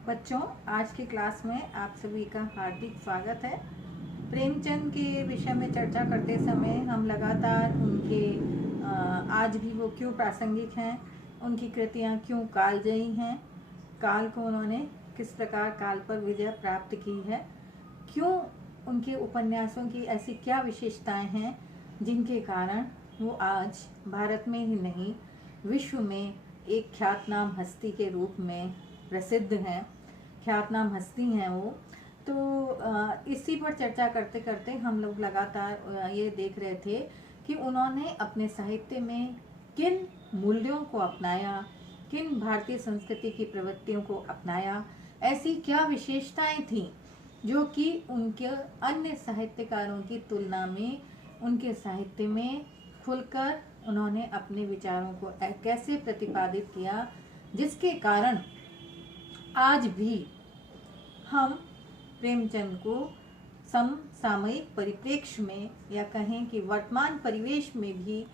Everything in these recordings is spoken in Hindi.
बच्चों, आज की क्लास में आप सभी का हार्दिक स्वागत है। प्रेमचंद के विषय में चर्चा करते समय हम लगातार उनके आज भी वो क्यों प्रासंगिक हैं, उनकी कृतियाँ क्यों कालजयी हैं, काल को उन्होंने किस प्रकार काल पर विजय प्राप्त की है, क्यों उनके उपन्यासों की ऐसी क्या विशेषताएं हैं जिनके कारण वो आज भारत में ही नहीं विश्व में एक ख्यातनाम हस्ती के रूप में प्रसिद्ध हैं, ख्यातनाम हस्ती हैं वो। तो इसी पर चर्चा करते करते हम लोग लगातार ये देख रहे थे कि उन्होंने अपने साहित्य में किन मूल्यों को अपनाया, किन भारतीय संस्कृति की प्रवृत्तियों को अपनाया, ऐसी क्या विशेषताएं थीं जो कि उनके अन्य साहित्यकारों की तुलना में उनके साहित्य में खुलकर उन्होंने अपने विचारों को कैसे प्रतिपादित किया, जिसके कारण आज भी हम प्रेमचंद को समसामयिक परिप्रेक्ष्य में या कहें कि वर्तमान परिवेश में भी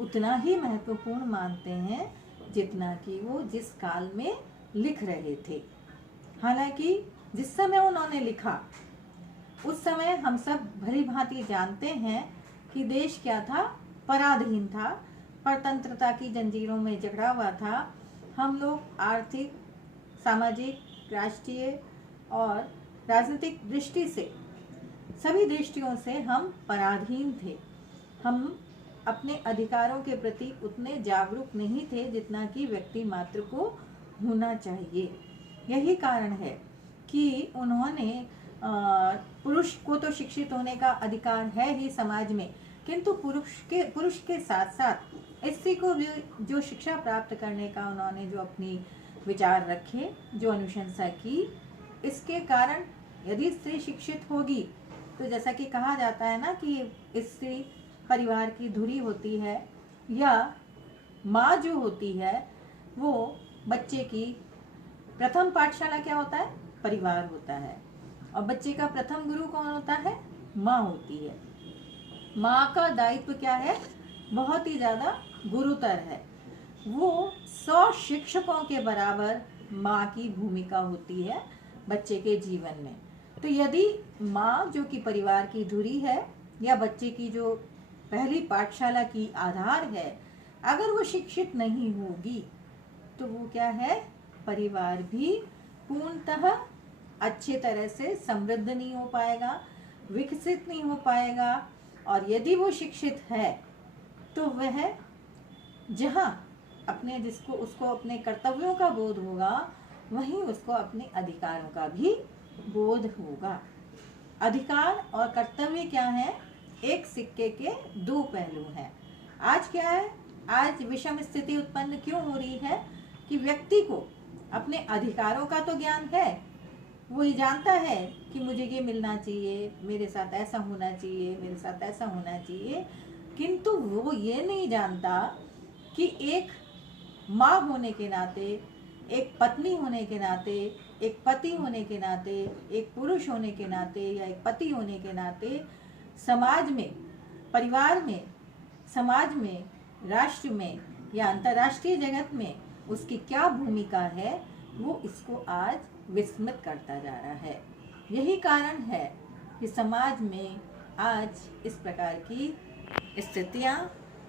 उतना ही महत्वपूर्ण मानते हैं जितना कि वो जिस काल में लिख रहे थे। हालांकि जिस समय उन्होंने लिखा उस समय हम सब भली भांति जानते हैं कि देश क्या था, पराधीन था, परतंत्रता की जंजीरों में जकड़ा हुआ था। हम लोग आर्थिक, सामाजिक, राष्ट्रीय और राजनीतिक दृष्टि से, सभी दृष्टियों से हम पराधीन थे। हम अपने अधिकारों के प्रति उतने जागरूक नहीं थे जितना कि व्यक्ति मात्र को होना चाहिए। यही कारण है कि उन्होंने पुरुष को तो शिक्षित होने का अधिकार है ही समाज में, किंतु पुरुष के साथ साथ स्त्री को भी जो शिक्षा प्राप्त करने का उन्होंने जो अपनी विचार रखे, जो अनुशंसा की, इसके कारण यदि स्त्री शिक्षित होगी तो जैसा कि कहा जाता है ना कि स्त्री परिवार की धुरी होती है, या माँ जो होती है वो बच्चे की प्रथम पाठशाला क्या होता है, परिवार होता है, और बच्चे का प्रथम गुरु कौन होता है, माँ होती है। माँ का दायित्व क्या है, बहुत ही ज़्यादा गुरुतर है। वो 100 शिक्षकों के बराबर माँ की भूमिका होती है बच्चे के जीवन में। तो यदि माँ जो कि परिवार की धुरी है या बच्चे की जो पहली पाठशाला की आधार है, अगर वो शिक्षित नहीं होगी तो वो क्या है, परिवार भी पूर्णतः अच्छे तरह से समृद्ध नहीं हो पाएगा, विकसित नहीं हो पाएगा। और यदि वो शिक्षित है तो वह जहाँ अपने उसको अपने कर्तव्यों का बोध होगा, वहीं उसको अपने अधिकारों का भी बोध होगा। अधिकार और कर्तव्य क्या है, एक सिक्के के दो पहलू हैं। आज क्या है, आज विषम स्थिति उत्पन्न क्यों हो रही है कि व्यक्ति को अपने अधिकारों का तो ज्ञान है, वो ये जानता है कि मुझे ये मिलना चाहिए, मेरे साथ ऐसा होना चाहिए, मेरे साथ ऐसा होना चाहिए, किंतु वो ये नहीं जानता कि एक माँ होने के नाते, एक पत्नी होने के नाते, एक पति होने के नाते, एक पुरुष होने के नाते या एक पति होने के नाते समाज में, परिवार में, समाज में, राष्ट्र में या अंतर्राष्ट्रीय जगत में उसकी क्या भूमिका है, वो इसको आज विस्मृत करता जा रहा है। यही कारण है कि समाज में आज इस प्रकार की स्थितियाँ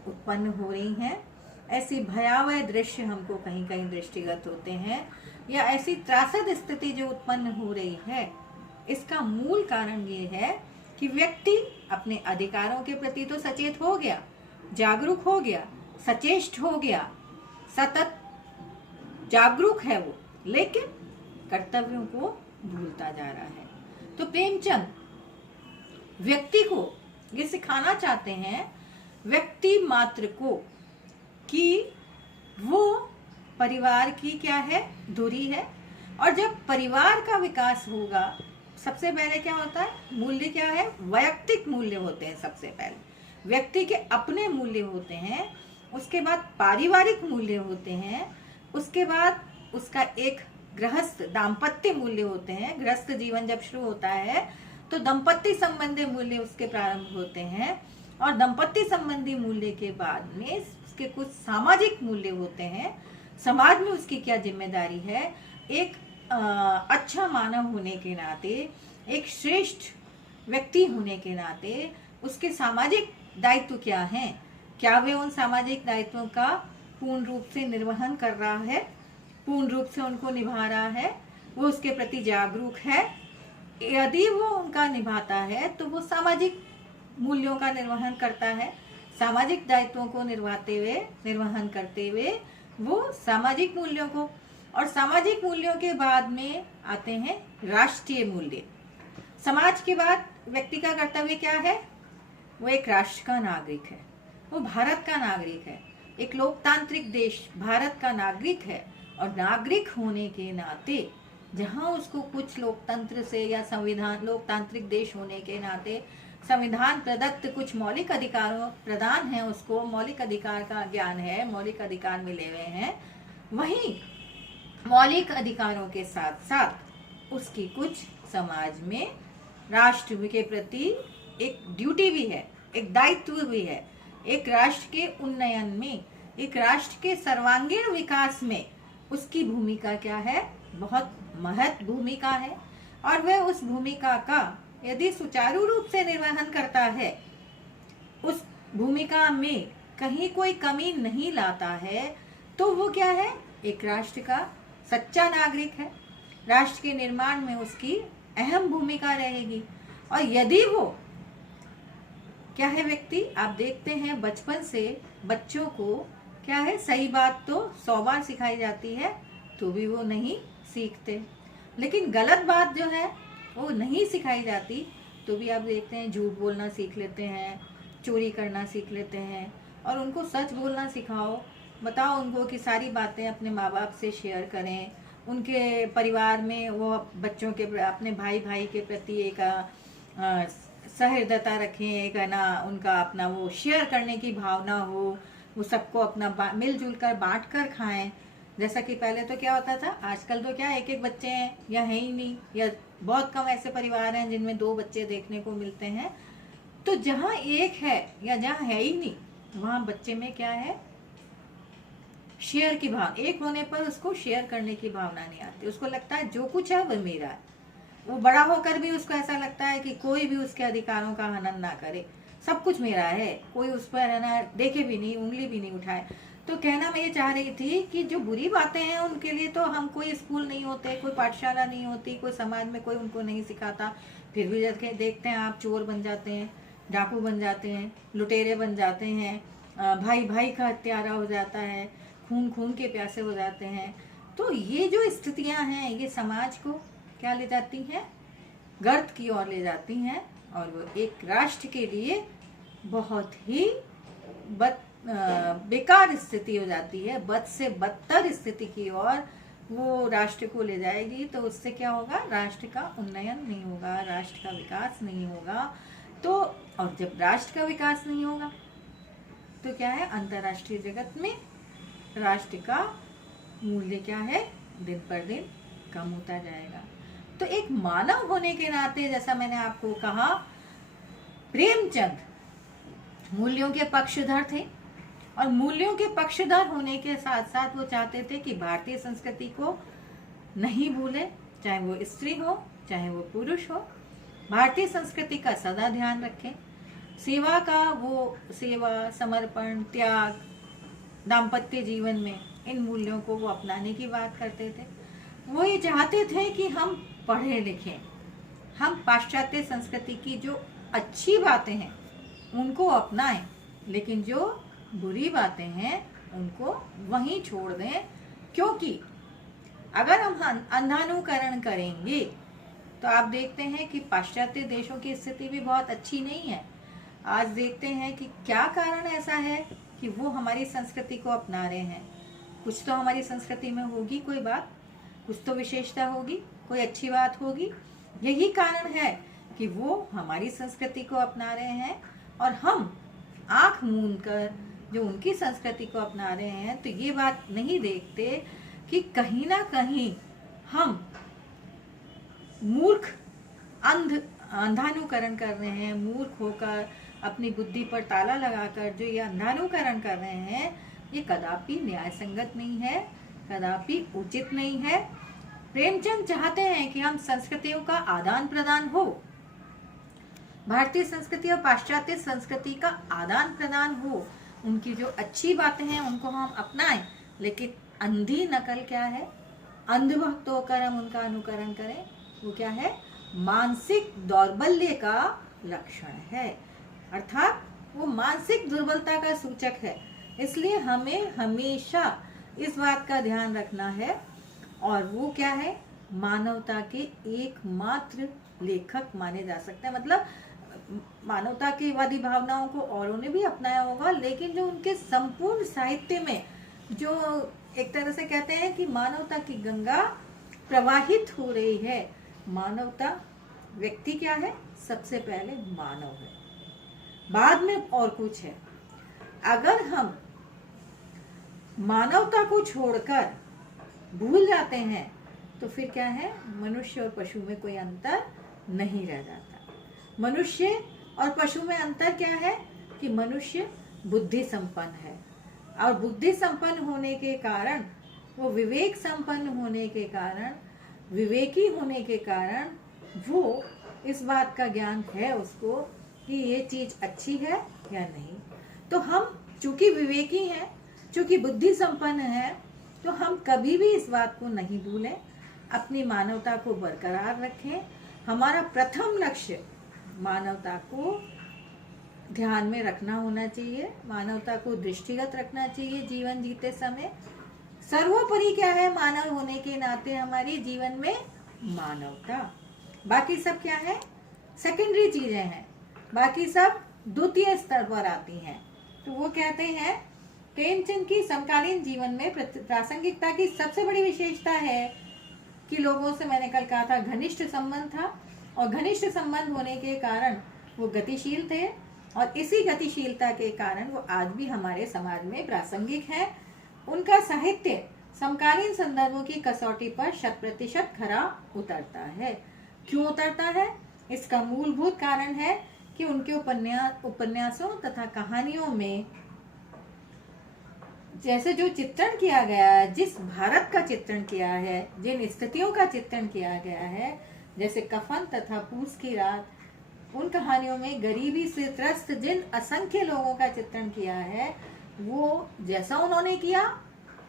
उत्पन्न हो रही हैं। ऐसी भयावह दृश्य हमको कहीं कहीं दृष्टिगत होते हैं, या ऐसी त्रासद स्थिति जो उत्पन्न हो रही है, इसका मूल कारण ये है कि व्यक्ति अपने अधिकारों के प्रति तो सचेत हो गया, जागरूक हो गया, सचेष्ट हो गया, सतत जागरूक है वो, लेकिन कर्तव्यों को भूलता जा रहा है। तो प्रेमचंद व्यक्ति को ये सिखाना चाहते हैं, व्यक्ति मात्र को, कि वो परिवार की क्या है, धुरी है। और जब परिवार का विकास होगा, सबसे पहले क्या होता है, मूल्य क्या है, वैयक्तिक मूल्य होते हैं। सबसे पहले व्यक्ति के अपने मूल्य होते हैं, उसके बाद पारिवारिक मूल्य होते हैं, उसके बाद उसका एक गृहस्थ दाम्पत्य मूल्य होते हैं। गृहस्थ जीवन जब शुरू होता है तो दंपत्ति संबंधी मूल्य उसके प्रारंभ होते हैं, और दंपत्ति संबंधी मूल्य के बाद में उसके कुछ सामाजिक मूल्य होते हैं। समाज में उसकी क्या जिम्मेदारी है, एक अच्छा मानव होने के नाते, एक श्रेष्ठ व्यक्ति होने के नाते उसके सामाजिक दायित्व क्या हैं, क्या वे उन सामाजिक दायित्वों का पूर्ण रूप से निर्वहन कर रहा है, पूर्ण रूप से उनको निभा रहा है, वो उसके प्रति जागरूक है। यदि वो उनका निभाता है तो वो सामाजिक मूल्यों का निर्वहन करता है। सामाजिक दायित्वों को निर्वहन करते हुए वो सामाजिक मूल्यों को, और सामाजिक मूल्यों के बाद में आते हैं राष्ट्रीय मूल्य। समाज के बाद व्यक्ति का कर्तव्य क्या है? वो एक राष्ट्र का नागरिक है, वो भारत का नागरिक है, एक लोकतांत्रिक देश भारत का नागरिक है। और नागरिक होने के नाते जहाँ उसको कुछ लोकतंत्र से या संविधान, लोकतांत्रिक देश होने के नाते संविधान प्रदत्त कुछ मौलिक अधिकारों प्रदान है, उसको मौलिक अधिकार का ज्ञान है, मौलिक अधिकार मिले हुए हैं, वहीं मौलिक अधिकारों के साथ साथ उसकी कुछ समाज में राष्ट्र के प्रति एक ड्यूटी भी है, एक दायित्व भी है। एक राष्ट्र के उन्नयन में, एक राष्ट्र के सर्वांगीण विकास में उसकी भूमिका क्या है? बहुत महत्वपूर्ण भूमिका है। और वह उस भूमिका का यदि सुचारू रूप से निर्वहन करता है, उस भूमिका में कहीं कोई कमी नहीं लाता है, तो वो क्या है? एक राष्ट्र का सच्चा नागरिक है। राष्ट्र के निर्माण में उसकी अहम भूमिका रहेगी। और यदि वो क्या है व्यक्ति, आप देखते हैं बचपन से बच्चों को क्या है, सही बात तो 100 बार सिखाई जाती है तो भी वो नहीं सीखते, लेकिन गलत बात जो है वो नहीं सिखाई जाती तो भी आप देखते हैं झूठ बोलना सीख लेते हैं, चोरी करना सीख लेते हैं। और उनको सच बोलना सिखाओ, बताओ उनको कि सारी बातें अपने माँ बाप से शेयर करें, उनके परिवार में वो बच्चों के, अपने भाई के प्रति एक सहृदयता रखें, एक है ना उनका अपना वो शेयर करने की भावना हो, वो सबको अपना मिलजुल कर बांट कर खाएं। जैसा कि पहले तो क्या होता था, आजकल तो क्या एक बच्चे हैं या है ही नहीं, या बहुत कम ऐसे परिवार हैं जिनमें 2 बच्चे देखने को मिलते हैं। तो जहाँ एक है या जहाँ है ही नहीं, वहाँ बच्चे में क्या है, शेयर की भावना। एक होने पर उसको शेयर करने की भावना नहीं आती, उसको लगता है जो कुछ है वो मेरा है। वो बड़ा होकर भी उसको ऐसा लगता है कि कोई भी उसके अधिकारों का हनन ना करे, सब कुछ मेरा है, कोई उस पर है ना देखे भी नहीं, उंगली भी नहीं उठाए। तो कहना मैं ये चाह रही थी कि जो बुरी बातें हैं उनके लिए तो हम कोई स्कूल नहीं होते, कोई पाठशाला नहीं होती, कोई समाज में कोई उनको नहीं सिखाता, फिर भी देखते हैं आप चोर बन जाते हैं, डाकू बन जाते हैं, लुटेरे बन जाते हैं, भाई का हत्यारा हो जाता है, खून के प्यासे हो जाते हैं। तो ये जो स्थितियां हैं ये समाज को क्या ले जाती हैं, गर्त की ओर ले जाती हैं, और वो एक राष्ट्र के लिए बहुत ही बेकार स्थिति हो जाती है, बद से बदतर स्थिति की ओर वो राष्ट्र को ले जाएगी। तो उससे क्या होगा, राष्ट्र का उन्नयन नहीं होगा, राष्ट्र का विकास नहीं होगा। तो और जब राष्ट्र का विकास नहीं होगा तो क्या है, अंतर्राष्ट्रीय जगत में राष्ट्र का मूल्य क्या है, दिन पर दिन कम होता जाएगा। तो एक मानव होने के नाते, जैसा मैंने आपको कहा, प्रेमचंद मूल्यों के पक्षधर थे, और मूल्यों के पक्षधर होने के साथ साथ वो चाहते थे कि भारतीय संस्कृति को नहीं भूले, चाहे वो स्त्री हो चाहे वो पुरुष हो, भारतीय संस्कृति का सदा ध्यान रखें। सेवा का वो सेवा, समर्पण, त्याग, दाम्पत्य जीवन में इन मूल्यों को वो अपनाने की बात करते थे। वो ये चाहते थे कि हम पढ़े लिखें, हम पाश्चात्य संस्कृति की जो अच्छी बातें हैं उनको अपनाएं, लेकिन जो बुरी बातें हैं उनको वहीं छोड़ दें। क्योंकि अगर हम अंधानुकरण करेंगे तो आप देखते हैं कि पाश्चात्य देशों की स्थिति भी बहुत अच्छी नहीं है। आज देखते हैं कि क्या कारण ऐसा है कि वो हमारी संस्कृति को अपना रहे हैं। कुछ तो हमारी संस्कृति में होगी कोई बात, कुछ तो विशेषता होगी, कोई अच्छी बात होगी। यही कारण है कि वो हमारी संस्कृति को अपना रहे हैं, और हम आंख मूंद कर जो उनकी संस्कृति को अपना रहे हैं, तो ये बात नहीं देखते कि कहीं ना कहीं हम मूर्ख अंधानुकरण कर रहे हैं। मूर्ख होकर अपनी बुद्धि पर ताला लगाकर जो ये अंधानुकरण कर रहे हैं, ये कदापि न्याय संगत नहीं है, कदापि उचित नहीं है। प्रेमचंद चाहते हैं कि हम संस्कृतियों का आदान प्रदान हो, भारतीय संस्कृति और पाश्चात्य संस्कृति का आदान प्रदान हो। उनकी जो अच्छी बातें हैं उनको हम अपनाएं, लेकिन अंधी नकल क्या है, अंधभक्त होकर हम उनका अनुकरण करें, वो क्या है, मानसिक दौर्बल्य का लक्षण है, अर्थात वो मानसिक दुर्बलता का सूचक है। इसलिए हमें हमेशा इस बात का ध्यान रखना है, और वो क्या है, मानवता के एकमात्र लेखक माने जा सकते हैं। मतलब मानवता की वादी भावनाओं को औरों ने भी अपनाया होगा, लेकिन जो उनके संपूर्ण साहित्य में जो एक तरह से कहते हैं कि मानवता की गंगा प्रवाहित हो रही है, मानवता, व्यक्ति क्या है, सबसे पहले मानव है, बाद में और कुछ है। अगर हम मानवता को छोड़कर भूल जाते हैं तो फिर क्या है, मनुष्य और पशु में कोई अंतर नहीं रह जाता। मनुष्य और पशु में अंतर क्या है कि मनुष्य बुद्धि संपन्न है, और बुद्धि संपन्न होने के कारण, वो विवेक संपन्न होने के कारण, विवेकी होने के कारण वो इस बात का ज्ञान है उसको कि ये चीज अच्छी है या नहीं। तो हम चूंकि विवेकी हैं, चूंकि बुद्धि संपन्न है, तो हम कभी भी इस बात को नहीं भूलें, अपनी मानवता को बरकरार रखें। हमारा प्रथम लक्ष्य मानवता को ध्यान में रखना होना चाहिए, मानवता को दृष्टिगत रखना चाहिए जीवन जीते समय। सर्वोपरि क्या है, मानव होने के नाते हमारे जीवन में मानवता, बाकी सब क्या है, सेकेंडरी चीजें हैं, बाकी सब द्वितीय स्तर पर आती हैं। तो वो कहते हैं, प्रेमचंद की समकालीन जीवन में प्रासंगिकता की सबसे बड़ी विशेषता है कि लोगों से, मैंने कल कहा था, घनिष्ठ संबंध था, और घनिष्ठ संबंध होने के कारण वो गतिशील थे, और इसी गतिशीलता के कारण वो आज भी हमारे समाज में प्रासंगिक है। उनका साहित्य समकालीन संदर्भों की कसौटी पर 100% खरा उतरता है। क्यों उतरता है? इसका मूलभूत कारण है कि उनके उपन्यासों तथा कहानियों में जैसे जो चित्रण किया गया है, जिस भारत का चित्रण किया है, जिन स्थितियों का चित्रण किया गया है, जैसे कफन तथा पूस की रात, उन कहानियों में गरीबी से त्रस्त जिन असंख्य लोगों का चित्रण किया है, वो जैसा उन्होंने किया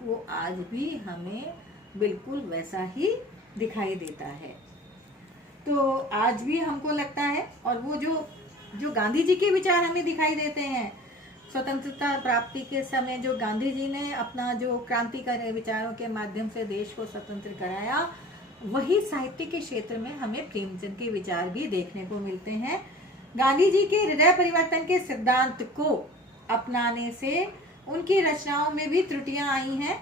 वो आज भी हमें बिल्कुल वैसा ही दिखाई देता है। तो आज भी हमको लगता है, और वो जो गांधी जी के विचार हमें दिखाई देते हैं, स्वतंत्रता प्राप्ति के समय जो गांधी जी ने अपना जो क्रांतिकारी विचारों के माध्यम से देश को स्वतंत्र कराया, वही साहित्य के क्षेत्र में हमें प्रेमचंद के विचार भी देखने को मिलते हैं। गांधी जी के हृदय परिवर्तन के सिद्धांत को अपनाने से उनकी रचनाओं में भी त्रुटियां आई हैं,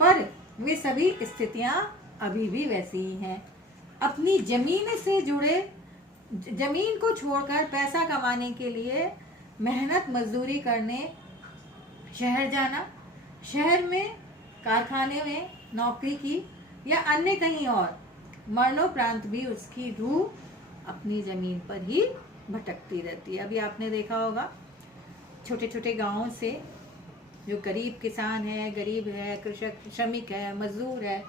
पर वे सभी स्थितियां अभी भी वैसी ही हैं। अपनी जमीन से जुड़े, जमीन को छोड़कर पैसा कमाने के लिए मेहनत मजदूरी करने शहर जाना, शहर में कारखाने में नौकरी की या अन्य कहीं और, मरणोपरांत भी उसकी रूह अपनी जमीन पर ही भटकती रहती है। अभी आपने देखा होगा, छोटे छोटे गांवों से जो गरीब किसान है, गरीब है, कृषक, श्रमिक है, मजदूर है,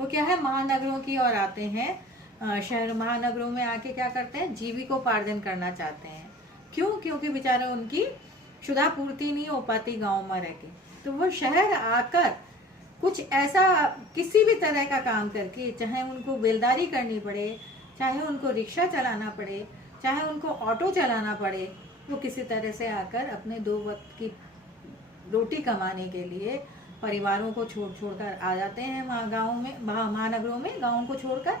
वो क्या है, महानगरों की ओर आते हैं। शहर महानगरों में आके क्या करते हैं, जीविकोपार्जन करना चाहते हैं। क्यों? क्योंकि बेचारे उनकी क्षुधा पूर्ति नहीं हो पाती गांव में रह के, तो वो शहर आकर कुछ ऐसा किसी भी तरह का काम करके, चाहे उनको बेलदारी करनी पड़े, चाहे उनको रिक्शा चलाना पड़े, चाहे उनको ऑटो चलाना पड़े, वो किसी तरह से आकर अपने 2 वक्त की रोटी कमाने के लिए परिवारों को छोड़कर आ जाते हैं वहाँ गाँव में, महानगरों में गाँव को छोड़कर,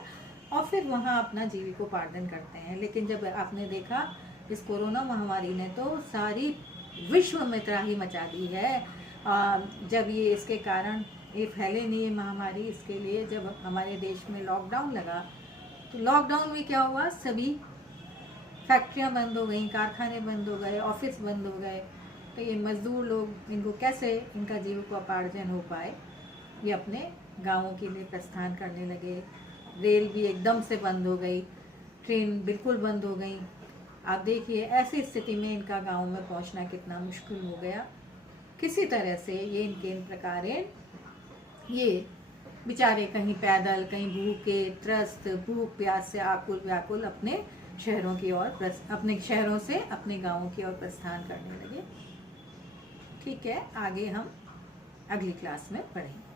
और फिर वहाँ अपना जीविकोपार्जन करते हैं। लेकिन जब आपने देखा इस कोरोना महामारी ने तो सारी विश्व में त्राही मचा दी है। जब ये इसके कारण ये फैले नहीं ये महामारी, इसके लिए जब हमारे देश में लॉकडाउन लगा, तो लॉकडाउन में क्या हुआ, सभी फैक्ट्रियां बंद हो गई, कारखाने बंद हो गए, ऑफिस बंद हो गए। तो ये मजदूर लोग, इनको कैसे इनका जीविकोपार्जन हो पाए, ये अपने गाँवों के लिए प्रस्थान करने लगे। रेल भी एकदम से बंद हो गई, ट्रेन बिल्कुल बंद हो गई। आप देखिए ऐसी स्थिति में इनका गांव में पहुंचना कितना मुश्किल हो गया। किसी तरह से ये इनके इन प्रकार ये बेचारे कहीं पैदल, कहीं भूखे त्रस्त, भूख प्यास से आकुल व्याकुल अपने शहरों की ओर, अपने शहरों से अपने गांवों की ओर प्रस्थान करने लगे। ठीक है, आगे हम अगली क्लास में पढ़ेंगे।